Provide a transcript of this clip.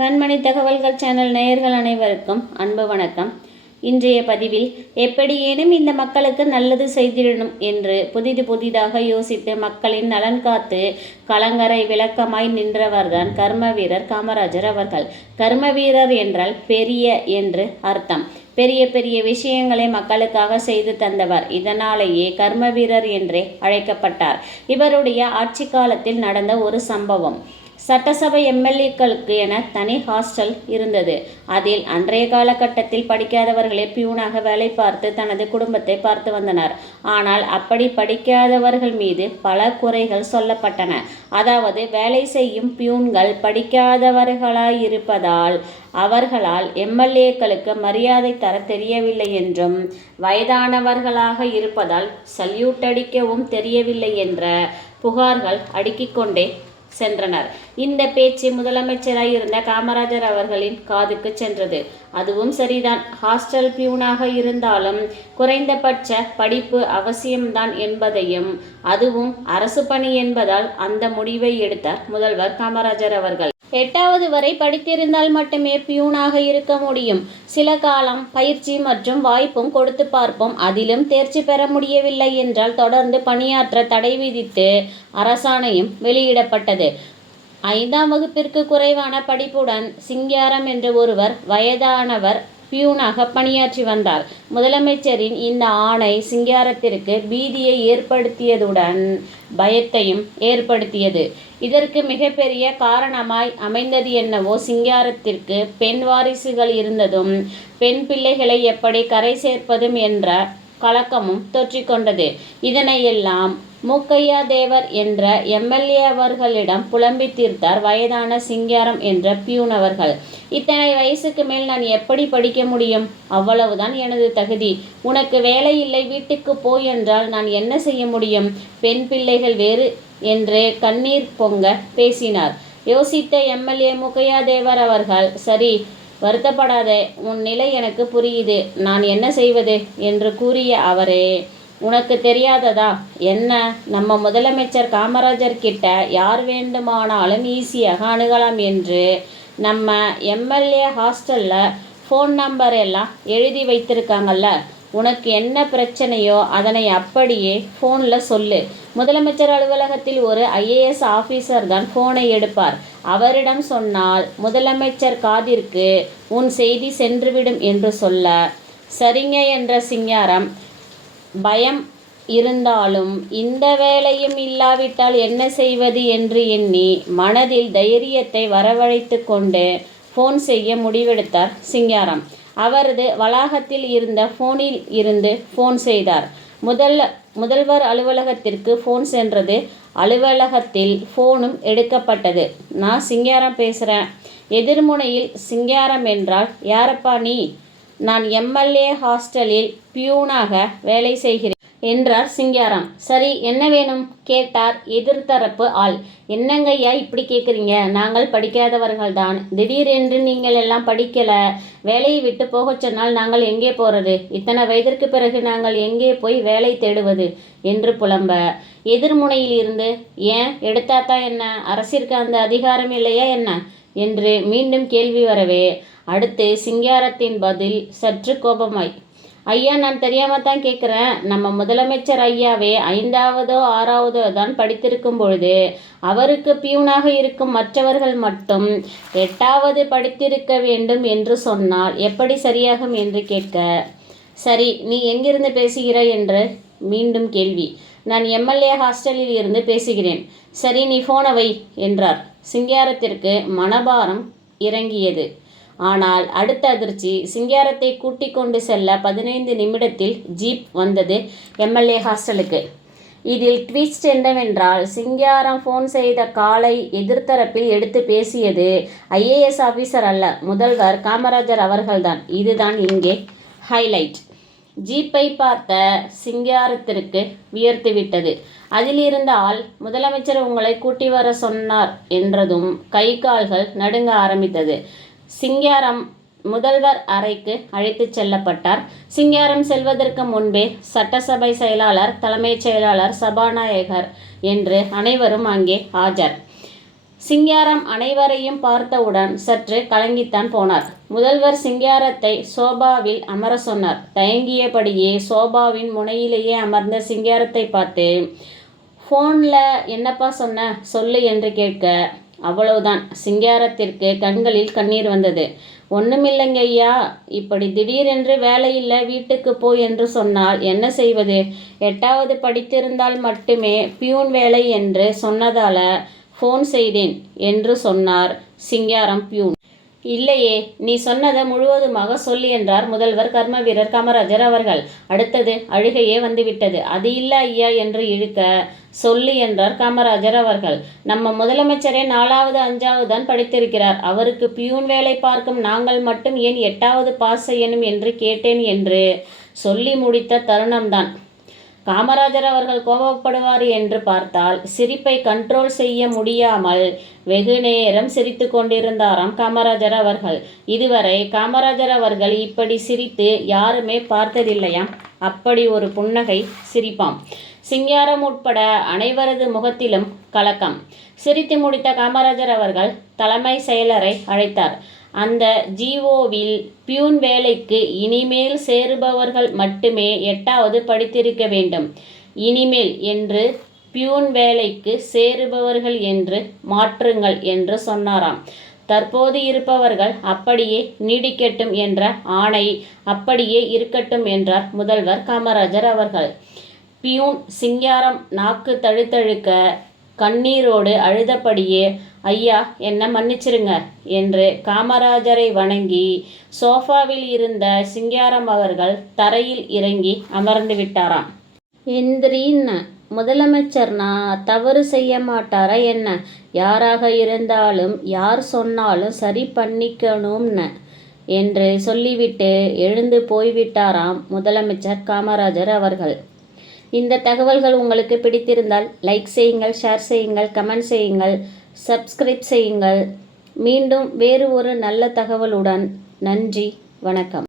கண்மணி தகவல்கள் சேனல் நேயர்கள் அனைவருக்கும் அன்பு வணக்கம். இன்றைய பதிவில் எப்படியேனும் இந்த மக்களுக்கு நல்லது செய்திடணும் என்று புதிது புதிதாக யோசித்து மக்களின் நலன் காத்து கலங்கரை விளக்கமாய் நின்றவர்தான் கர்ம வீரர் காமராஜர் அவர்கள். கர்ம வீரர் என்றால் பெரிய என்று அர்த்தம். பெரிய பெரிய விஷயங்களை மக்களுக்காக செய்து தந்தவர். இதனாலேயே கர்ம வீரர் என்றே அழைக்கப்பட்டார். இவருடைய ஆட்சி காலத்தில் நடந்த ஒரு சம்பவம். சட்டசபை எம்எல்ஏக்களுக்கு என தனி ஹாஸ்டல் இருந்தது. அதில் அன்றைய காலகட்டத்தில் படிக்காதவர்களே பியூனாக வேலை பார்த்து தனது குடும்பத்தை பார்த்து வந்தனர். ஆனால் அப்படி படிக்காதவர்கள் மீது பல குறைகள் சொல்லப்பட்டன. அதாவது வேலை செய்யும் பியூன்கள் படிக்காதவர்களாயிருப்பதால் அவர்களால் எம்எல்ஏக்களுக்கு மரியாதை தர தெரியவில்லை என்றும் வயதானவர்களாக இருப்பதால் சல்யூட் அடிக்கவும் தெரியவில்லை என்ற புகார்கள் அடுக்கிக்கொண்டே சென்றனர். இந்த பேச்சு முதலமைச்சராய் இருந்த காமராஜர் அவர்களின் காதுக்கு சென்றது. அதுவும் சரிதான். ஹாஸ்டல் பியூனாக இருந்தாலும் குறைந்தபட்ச படிப்பு அவசியம்தான் என்பதையும் அதுவும் அரசு பணி என்பதால் அந்த முடிவை எடுத்தார் முதல்வர் காமராஜர் அவர்கள். எட்டாவது வரை படித்திருந்தால் மட்டுமே பியூனாக இருக்க முடியும். சில காலம் பயிற்சி மற்றும் வாய்ப்பும் கொடுத்து பார்ப்போம். அதிலும் தேர்ச்சி பெற முடியவில்லை என்றால் தொடர்ந்து பணியாற்ற தடை விதித்து அரசாணையும் வெளியிடப்பட்டது. ஐந்தாம் வகுப்பிற்கு குறைவான படிப்புடன் சிங்காரம் என்ற ஒருவர் வயதானவர் பியூனாக பணியாற்றி வந்தார். முதலமைச்சரின் இந்த ஆணை சிங்காரத்திற்கு பீதியை ஏற்படுத்தியதுடன் பயத்தையும் ஏற்படுத்தியது. இதற்கு மிகப்பெரிய காரணமாய் அமைந்தது என்னவோ சிங்காரத்திற்கு பெண் வாரிசுகள் இருந்ததும் பெண் பிள்ளைகளை எப்படி கரை சேர்ப்பதும் என்ற கலக்கமும் தொற்றிக்கொண்டது. இதனையெல்லாம் மூக்கையா தேவர் என்ற எம்எல்ஏ அவர்களிடம் புலம்பி தீர்த்தார் வயதான சிங்காரம் என்ற பியூன் அவர்கள் இத்தனை வயசுக்கு மேல் நான் எப்படி படிக்க முடியும்? அவ்வளவுதான் எனது தகுதி. உனக்கு வேலை இல்லை வீட்டுக்கு போ என்றால் நான் என்ன செய்ய முடியும்? பெண் பிள்ளைகள் வேறு என்று கண்ணீர் பொங்க பேசினார். யோசித்த எம்எல்ஏ முகையா தேவர் அவர்கள் சரி வருத்தப்படாதே. உன் நிலை எனக்கு புரியுது. நான் என்ன செய்வது? என்று கூறிய அவரே உனக்கு தெரியாததா? என்ன? நம்ம முதலமைச்சர் காமராஜர் கிட்ட யார் வேண்டுமானாலும் ஈஸியாக அணுகலாம் என்று நம்ம எம்எல்ஏ ஹாஸ்டலில் ஃபோன் நம்பர் எல்லாம் எழுதி வைத்திருக்காங்கல்ல. உனக்கு என்ன பிரச்சனையோ அதனை அப்படியே ஃபோனில் சொல்லு. முதலமைச்சர் அலுவலகத்தில் ஒரு ஐஏஎஸ் ஆஃபீஸர் தான் ஃபோனை எடுப்பார். அவரிடம் சொன்னால் முதலமைச்சர் காதிற்கு உன் செய்தி சென்றுவிடும் என்று சொல்ல. சரிங்க என்ற சிங்காரம் பயம் இருந்தாலும் இந்த வேலையும் இல்லாவிட்டால் என்ன செய்வது என்று எண்ணி மனதில் தைரியத்தை வரவழைத்து கொண்டு ஃபோன் செய்ய முடிவெடுத்தார் சிங்காரம். அவரது வளாகத்தில் இருந்த ஃபோனில் இருந்து ஃபோன் செய்தார். முதல் முதல்வர் அலுவலகத்திற்கு ஃபோன் சென்றது. அலுவலகத்தில் ஃபோனும் எடுக்கப்பட்டது. நான் சிங்காரம் பேசுகிறேன் எதிர்முனையில் சிங்காரம் என்றால் யாரப்பா நீ? நான் எம்எல்ஏ ஹாஸ்டலில் பியூனாக வேலை செய்கிறேன் என்றார் சிங்காரம். சரி என்ன வேணும்? கேட்டார் எதிர்த்தரப்பு ஆள். என்னங்கய்யா இப்படி கேட்குறீங்க நாங்கள் படிக்காதவர்கள் தான். திடீரென்று நீங்கள் எல்லாம் படிக்கல. வேலையை விட்டு போகச் சொன்னால் நாங்கள் எங்கே போகிறது இத்தனை வயதிற்கு பிறகு நாங்கள் எங்கே போய் வேலை தேடுவது? என்று புலம்ப. எதிர்முனையில் இருந்து ஏன்? எடுத்தாத்தான் என்ன? அரசிற்கு அந்த அதிகாரம் இல்லையா என்ன? என்று மீண்டும் கேள்வி வரவே அடுத்து சிங்காரத்தின் பதில் சற்று கோபமாய். ஐயா நான் தெரியாமல் தான் கேட்குறேன் நம்ம முதலமைச்சர் ஐயாவே ஐந்தாவதோ ஆறாவதோ தான் படித்திருக்கும் பொழுது அவருக்கு பியூனாக இருக்கும் மற்றவர்கள் மட்டும் எட்டாவது படித்திருக்க வேண்டும் என்று சொன்னால் எப்படி சரியாகும் என்று கேட்க சரி நீ எங்கிருந்து பேசுகிறாய் என்று? மீண்டும் கேள்வி. நான் எம்எல்ஏ ஹாஸ்டலில் இருந்து பேசுகிறேன். சரி நீ ஃபோனை வை என்றார். சிங்காரத்திற்கு மனபாரம் இறங்கியது. ஆனால் அடுத்த அதிர்ச்சி சிங்காரத்தை கூட்டிக் கொண்டு செல்ல பதினைந்து நிமிடத்தில் ஜீப் வந்தது எம்எல்ஏ ஹாஸ்டலுக்கு. இதில் ட்விஸ்ட் என்னவென்றால் சிங்காரம் ஃபோன் செய்த காலை எதிர்த்தரப்பில் எடுத்து பேசியது ஐஏஎஸ் ஆஃபீஸர் அல்ல முதல்வர் காமராஜர் அவர்கள்தான். இதுதான் இங்கே ஹைலைட். ஜீப்பை பார்த்த சிங்காரத்திற்கு வியர்த்துவிட்டது அதில் இருந்த ஆள் முதலமைச்சர் உங்களை கூட்டி வர சொன்னார் என்றதும் கை கால்கள் நடுங்க ஆரம்பித்தது. சிங்காரம் முதல்வர் அறைக்கு அழைத்துச் செல்லப்பட்டார். சிங்காரம் செல்வதற்கு முன்பே சட்டசபை செயலாளர் தலைமைச் செயலாளர் சபாநாயகர் என்று அனைவரும் அங்கே ஆஜர். சிங்காரம் அனைவரையும் பார்த்தவுடன் சற்று கலங்கித்தான் போனார். முதல்வர் சிங்காரத்தை சோபாவில் அமர சொன்னார். தயங்கியபடியே சோபாவின் முனையிலேயே அமர்ந்த சிங்காரத்தை பார்த்து ஃபோனில் என்னப்பா சொன்ன? சொல்லு என்று கேட்க அவ்வளவுதான். சிங்காரத்திற்கு கண்களில் கண்ணீர் வந்தது. ஒன்றுமில்லைங்க ஐயா. இப்படி திடீரென்று வேலையில்லை வீட்டுக்கு போ என்று சொன்னால் என்ன செய்வது? எட்டாவது படித்திருந்தால் மட்டுமே பியூன் வேலை என்று சொன்னதால ஃபோன் செய்தேன் என்று சொன்னார் சிங்காரம் பியூன். இல்லையே நீ சொன்னதை முழுவதுமாக சொல்லி என்றார் முதல்வர் கர்ம வீரர் காமராஜர் அவர்கள். அடுத்தது அழுகையே வந்துவிட்டது. அது இல்லை ஐயா என்று இழுக்க சொல்லி என்றார் காமராஜர் அவர்கள். நம்ம முதலமைச்சரே நாலாவது அஞ்சாவது தான் படித்திருக்கிறார். அவருக்கு பியூன் வேலை பார்க்கும் நாங்கள் மட்டும் ஏன் எட்டாவது பாஸ் செய்யணும் என்று கேட்டேன் என்று சொல்லி முடித்த தருணம்தான். காமராஜர் அவர்கள் கோபப்படுவார் என்று பார்த்தால் சிரிப்பை கண்ட்ரோல் செய்ய முடியாமல் வெகு நேரம் சிரித்து கொண்டிருந்தாராம் காமராஜர் அவர்கள். இதுவரை காமராஜர் அவர்கள் இப்படி சிரித்து யாருமே பார்த்ததில்லையாம். அப்படி ஒரு புன்னகை சிரிப்பாம். சிங்காரம் உட்பட அனைவரது முகத்திலும் கலக்கம். சிரித்து முடித்த காமராஜர் அவர்கள் தலைமை செயலரை அழைத்தார். அந்த ஜிஓவில் பியூன் வேலைக்கு இனிமேல் சேருபவர்கள் மட்டுமே எட்டாவது படித்திருக்க வேண்டும். இனிமேல் என்று பியூன் வேலைக்கு சேருபவர்கள் என்று மாற்றுங்கள் என்று சொன்னாராம். தற்போது இருப்பவர்கள் அப்படியே நீடிக்கட்டும் என்ற ஆணை அப்படியே இருக்கட்டும் என்றார் முதல்வர் காமராஜர் அவர்கள். பியூன் சிங்காரம் நாக்கு தழுத்தழுக்க கண்ணீரோடு அழுதபடியே ஐயா என்ன மன்னிச்சிருங்க என்று காமராஜரை வணங்கி சோஃபாவில் இருந்த சிங்காரம் அவர்கள் தரையில் இறங்கி அமர்ந்து விட்டாராம். எந்திரின்னு முதலமைச்சர்னா தவறு செய்ய மாட்டாரா என்ன? யாராக இருந்தாலும் யார் சொன்னாலும் சரி பண்ணிக்கணும்னு என்று சொல்லிவிட்டு எழுந்து போய்விட்டாராம் முதலமைச்சர் காமராஜர் அவர்கள். இந்த தகவல்கள் உங்களுக்கு பிடித்திருந்தால் லைக் செய்யுங்கள் ஷேர் செய்யுங்கள் கமெண்ட் செய்யுங்கள். சப்ஸ்கிரைப் செய்யுங்கள். மீண்டும் வேறு ஒரு நல்ல தகவலுடன். நன்றி. வணக்கம்.